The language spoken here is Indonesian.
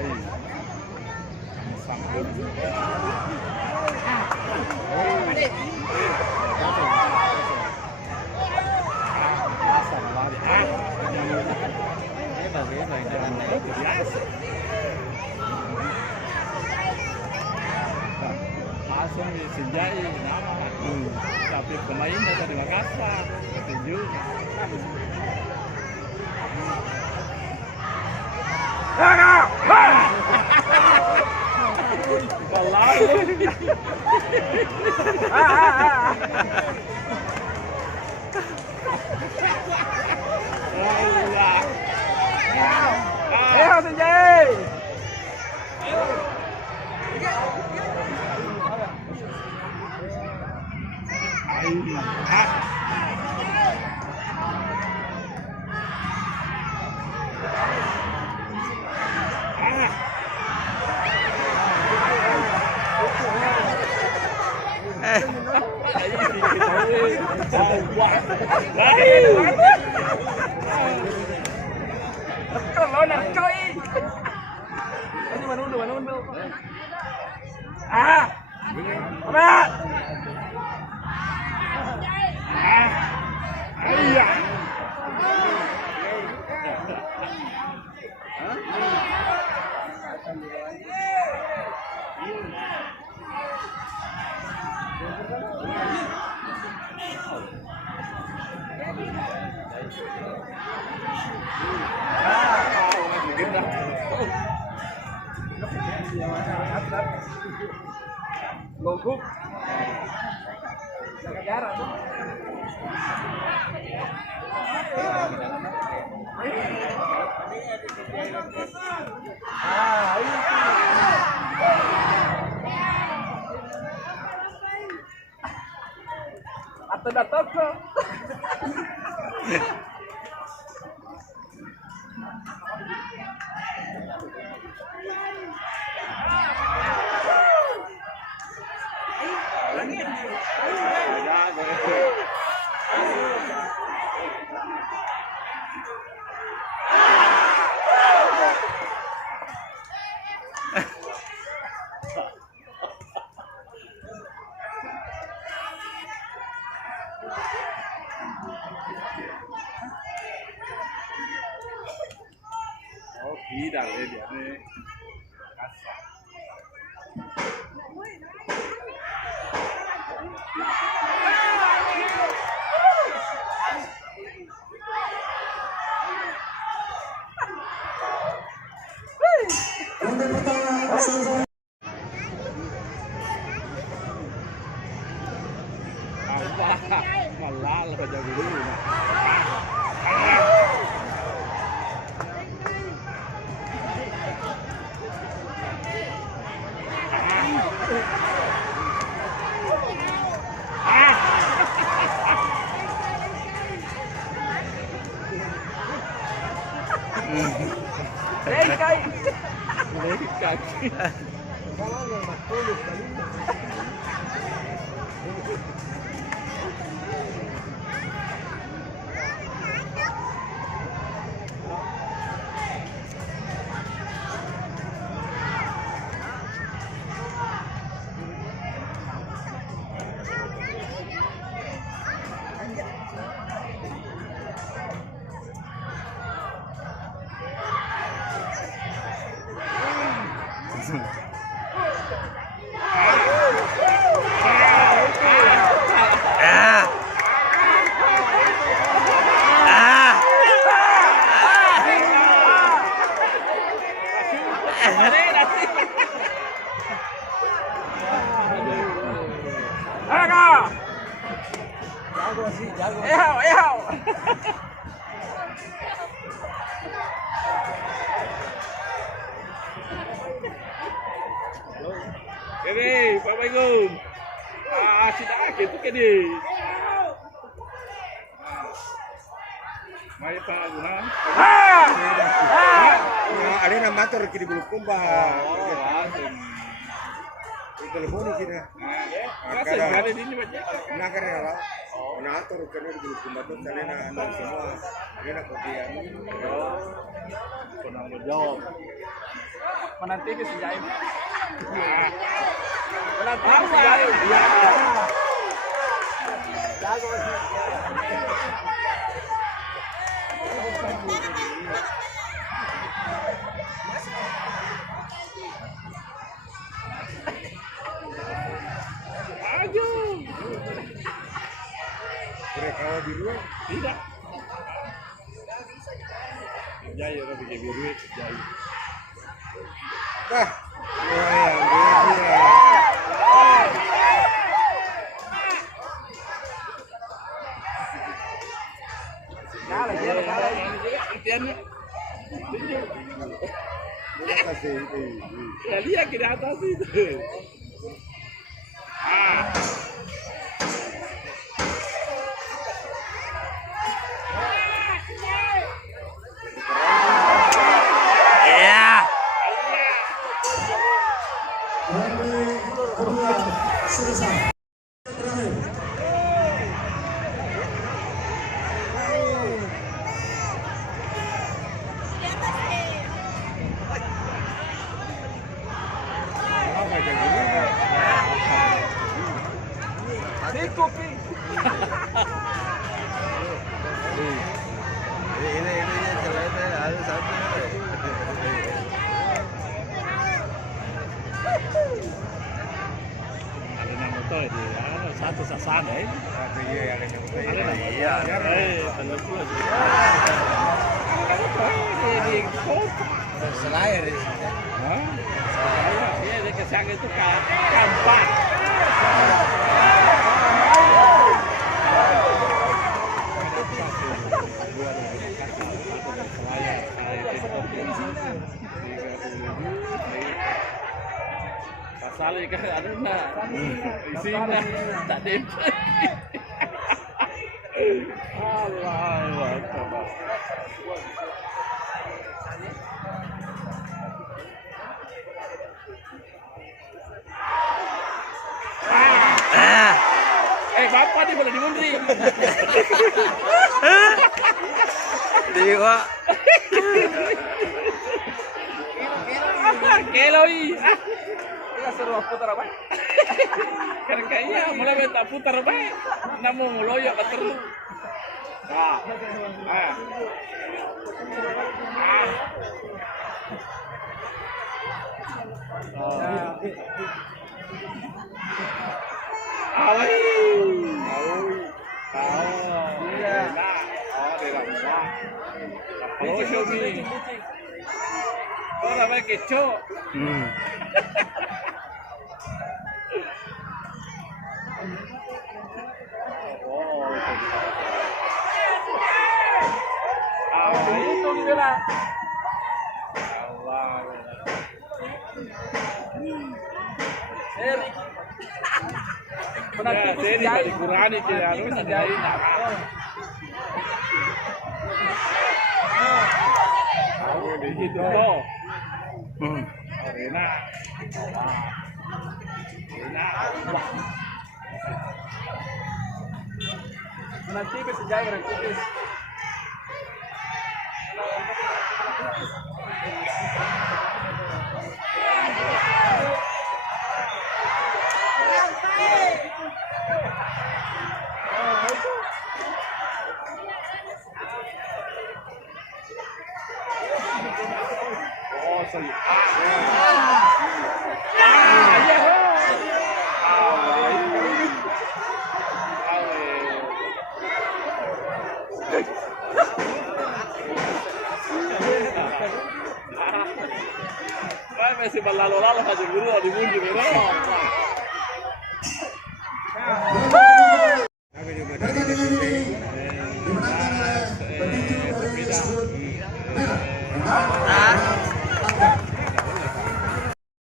Sinjai. Sambung. Langsung di Sinjai nama. Tapi pemainnya dari Makassar, petinju. Loguk jaga jarak tuh. Atau datang ke bidang dia nih. Malah lah jauh dulu. Kaki. Kalau yang makhluk kali. Oke, Pak Baigum. Sudah gitu ke di. Mari Pak Guna. Ada yang motor di Bulukumba. Telepon di sini. Ada di sini banyak. Nah karena apa? Nator kan di Bulukumba tuh kalian anda semua. Kalian aku dia. Pernah menjawab. Menanti ke senjai. Menanti ke senjai. Iya. Jago sih. Ayo. Mereka biru Tidak. Jai orang bikin biru, jai. dah. Kalah dia, kalah. Artiannya. Kasih itu. Ya lihat ke atas itu. Ah. Kopi. Ini celana ada satu. Ada yang motor di satu sasana ini. Iya, ada yang Iya. Terus di kota. Selayar di Hah? Iya, di kesang itu kampak. Pasal kan ada nak isinya tak dempet. Allah Akbar. Bapak ni boleh dimundi. Dewa. Keloi. Kita suruh putar apa? Karena kayaknya mulai tak putar apa? Namun loyo ke terus. Ahora ve que echó. Itu gila. Allah. Seri dikurani ke harus dari begitu toh. Enak. Enak. Nanti bisa jaga nanti bisa. Oh, sorry. Masih berlalu-lalu aja dulu di mundi,